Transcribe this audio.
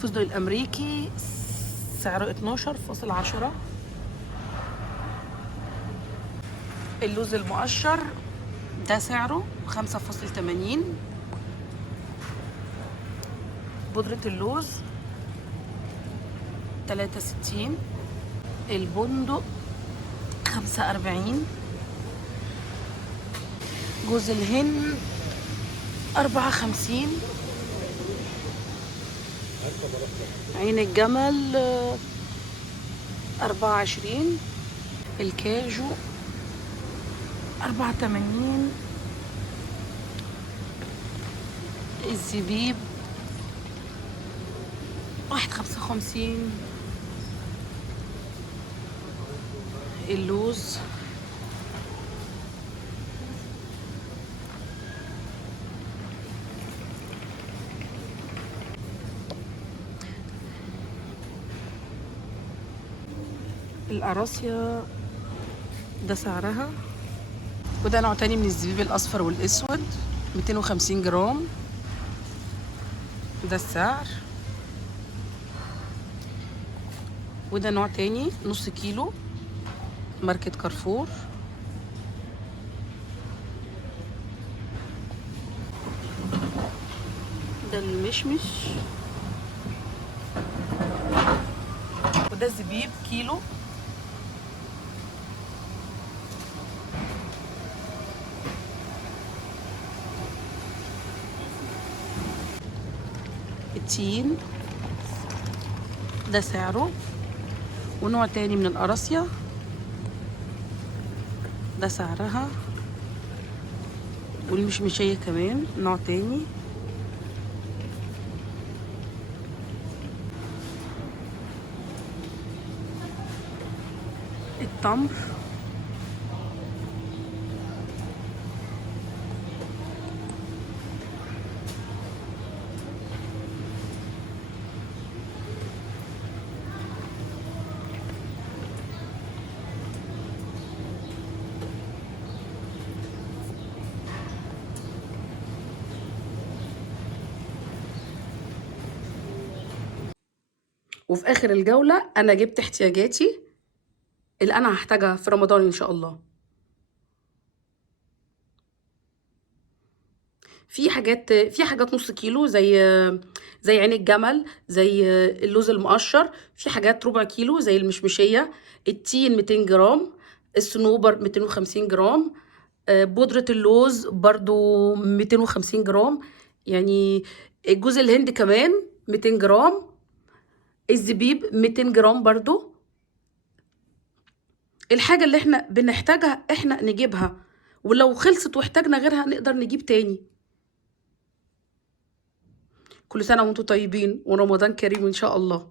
الفستق الامريكي سعره 12.10. اللوز المقشر ده سعره 5.80. بودرة اللوز 63. البندق 45. جوز الهند 54. عين الجمل 24. الكاجو 84. الزبيب 1.55. اللوز القراصية ده سعرها. وده نوع تاني من الزبيب الأصفر والأسود 250 جرام، ده السعر. وده نوع تاني نص كيلو ماركة كارفور. ده المشمش. وده الزبيب كيلو. التين ده سعره. ونوع تاني من القراصية ده سعرها. والمشمشية كمان نوع تاني. التمر وفي اخر الجولة انا جبت احتياجاتي اللي انا هحتاجها في رمضان ان شاء الله. في حاجات نص كيلو زي عين الجمل، زي اللوز المقشر. في حاجات ربع كيلو زي المشمشية. التين 200 جرام. الصنوبر 250 جرام. بودرة اللوز برضو 250 جرام. يعني جوز الهند كمان 200 جرام. الزبيب 200 جرام برضو. الحاجة اللي احنا بنحتاجها احنا نجيبها، ولو خلصت واحتاجنا غيرها نقدر نجيب تاني. كل سنة وانتم طيبين ورمضان كريم ان شاء الله.